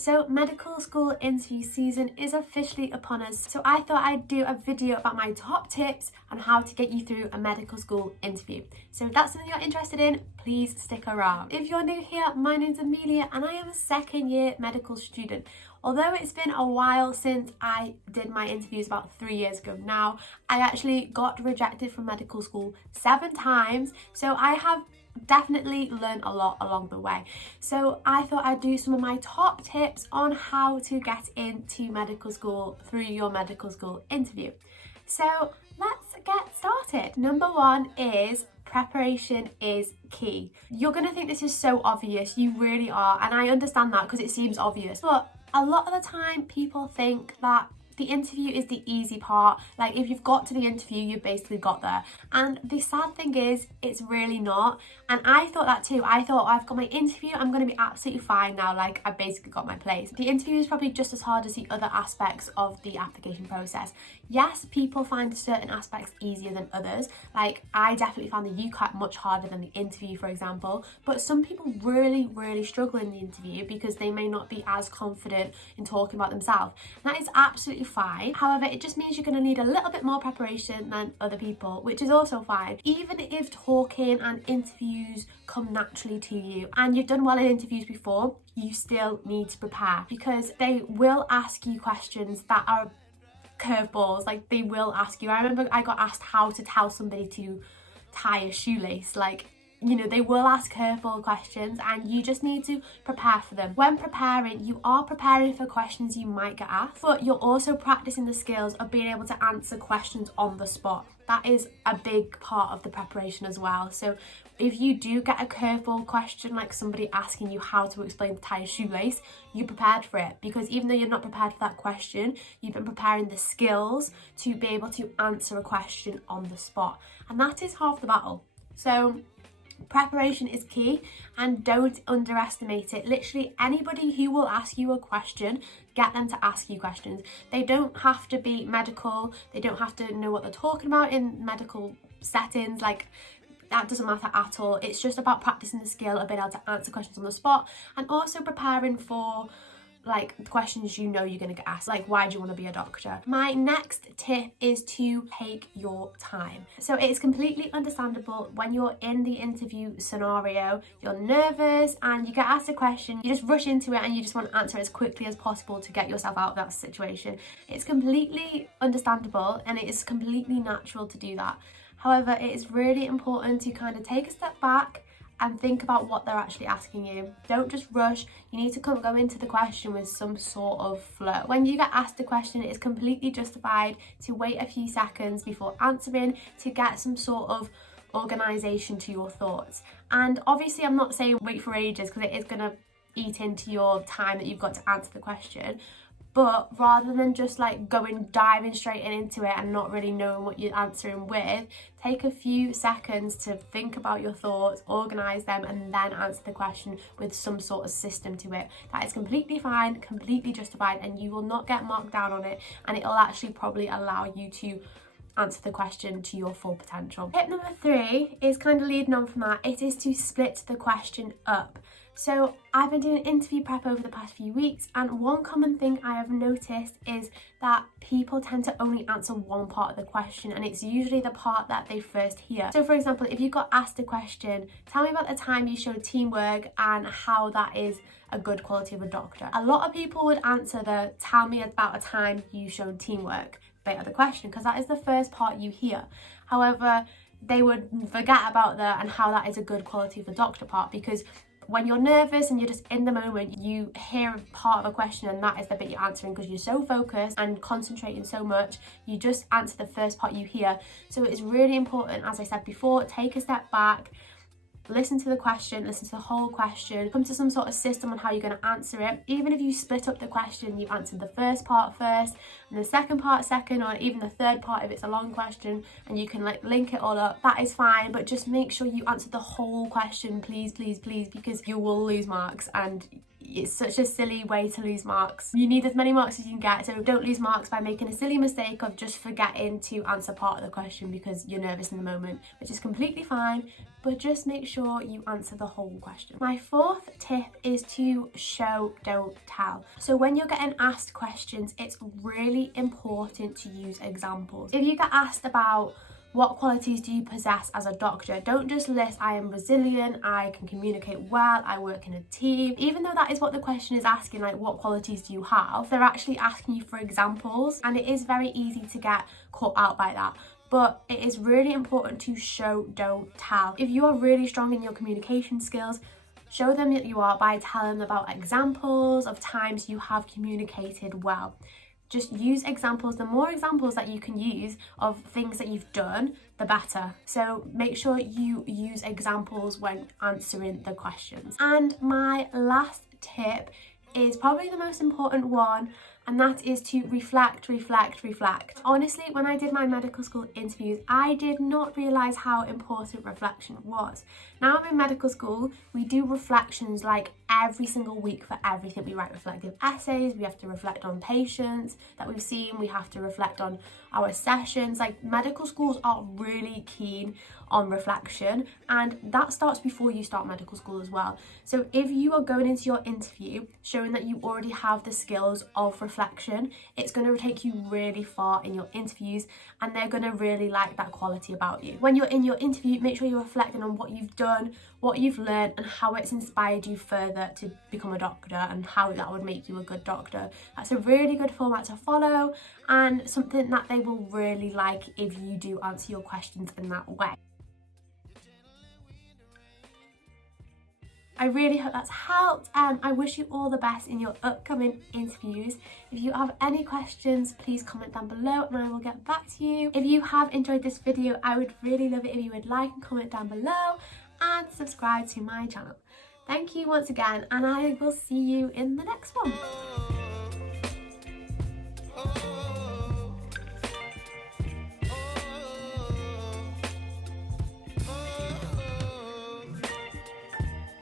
So medical school interview season is officially upon us, so I thought I'd do a video about my top tips on how to get you through a medical school interview. So if that's something you're interested in, please stick around. If you're new here, my name's Amelia and I am a second year medical student. Although it's been a while since I did my interviews, about 3 years ago now, I actually got rejected from medical school 7 times, so I have definitely learned a lot along the way. So I thought I'd do some of my top tips on how to get into medical school through your medical school interview. So let's get started. Number 1 is preparation is key. You're going to think this is so obvious, you really are, and I understand that because it seems obvious, but a lot of the time people think that the interview is the easy part. Like, if you've got to the interview, you've basically got there. And the sad thing is, it's really not. And I thought that too. I thought, I've got my interview, I'm going to be absolutely fine now. Like, I basically got my place. The interview is probably just as hard as the other aspects of the application process. Yes, people find certain aspects easier than others. Like, I definitely found the UCAT much harder than the interview, for example. But some people really struggle in the interview because they may not be as confident in talking about themselves. And that is absolutely fine. However, it just means you're going to need a little bit more preparation than other people, which is also fine. Even if talking and interviews come naturally to you and you've done well in interviews before, you still need to prepare because they will ask you questions that are curveballs. Like, they will ask you. I remember I got asked how to tell somebody to tie a shoelace. Like, you know, they will ask curveball questions and you just need to prepare for them. When preparing, you are preparing for questions you might get asked, but you're also practicing the skills of being able to answer questions on the spot. That is a big part of the preparation as well. So if you do get a curveball question, like somebody asking you how to explain the tie a shoelace, you prepared for it, because even though you're not prepared for that question, you've been preparing the skills to be able to answer a question on the spot. And that is half the battle. So preparation is key and don't underestimate it. Literally anybody who will ask you a question, get them to ask you questions. They don't have to be medical, they don't have to know what they're talking about in medical settings. Like, that doesn't matter at all. It's just about practicing the skill of being able to answer questions on the spot and also preparing for like the questions you know you're going to get asked, like, why do you want to be a doctor? My next tip is to take your time. So it's completely understandable when you're in the interview scenario, you're nervous and you get asked a question, you just rush into it and you just want to answer it as quickly as possible to get yourself out of that situation. It's completely understandable and it is completely natural to do that. However, it is really important to kind of take a step back and think about what they're actually asking you. Don't just rush. You need to go into the question with some sort of flow. When you get asked a question, it is completely justified to wait a few seconds before answering to get some sort of organisation to your thoughts. And obviously I'm not saying wait for ages because it is going to eat into your time that you've got to answer the question. But rather than just like diving straight into it and not really knowing what you're answering with, take a few seconds to think about your thoughts, organise them, and then answer the question with some sort of system to it. That is completely fine, completely justified, and you will not get marked down on it, and it'll actually probably allow you to answer the question to your full potential. Tip number 3 is kind of leading on from that. It is to split the question up. So I've been doing interview prep over the past few weeks, and one common thing I have noticed is that people tend to only answer one part of the question, and it's usually the part that they first hear. So for example, if you got asked a question, tell me about the time you showed teamwork and how that is a good quality of a doctor. A lot of people would answer the tell me about a time you showed teamwork bit of the question because that is the first part you hear. However, they would forget about the and how that is a good quality of a doctor part, because when you're nervous and you're just in the moment, you hear part of a question and that is the bit you're answering because you're so focused and concentrating so much, you just answer the first part you hear. So it's really important, as I said before, take a step back, listen to the question, listen to the whole question, come to some sort of system on how you're going to answer it. Even if you split up the question, you answered the first part first and the second part second, or even the third part if it's a long question, and you can like link it all up, that is fine. But just make sure you answer the whole question, please, because you will lose marks and it's such a silly way to lose marks. You need as many marks as you can get, so don't lose marks by making a silly mistake of just forgetting to answer part of the question because you're nervous in the moment, which is completely fine, but just make sure you answer the whole question. My fourth tip is to show, don't tell. So when you're getting asked questions, it's really important to use examples. If you get asked about what qualities do you possess as a doctor, don't just list, I am resilient, I can communicate well, I work in a team. Even though that is what the question is asking, like what qualities do you have, they're actually asking you for examples, and it is very easy to get caught out by that. But it is really important to show, don't tell. If you are really strong in your communication skills, show them that you are by telling them about examples of times you have communicated well. Just use examples. The more examples that you can use of things that you've done, the better. So make sure you use examples when answering the questions. And my last tip is probably the most important one, and that is to reflect, reflect, reflect. Honestly, when I did my medical school interviews, I did not realise how important reflection was. Now I'm in medical school, we do reflections like every single week for everything. We write reflective essays, we have to reflect on patients that we've seen, we have to reflect on our sessions. Like, medical schools are really keen on reflection, and that starts before you start medical school as well. So if you are going into your interview showing that you already have the skills of reflection, it's going to take you really far in your interviews, and they're going to really like that quality about you. When you're in your interview, make sure you're reflecting on what you've done, what you've learned, and how it's inspired you further to become a doctor, and how that would make you a good doctor. That's a really good format to follow, and something that they will really like if you do answer your questions in that way. I really hope that's helped. I wish you all the best in your upcoming interviews. If you have any questions, please comment down below and I will get back to you. If you have enjoyed this video, I would really love it if you would like and comment down below and subscribe to my channel. Thank you once again, and I will see you in the next one.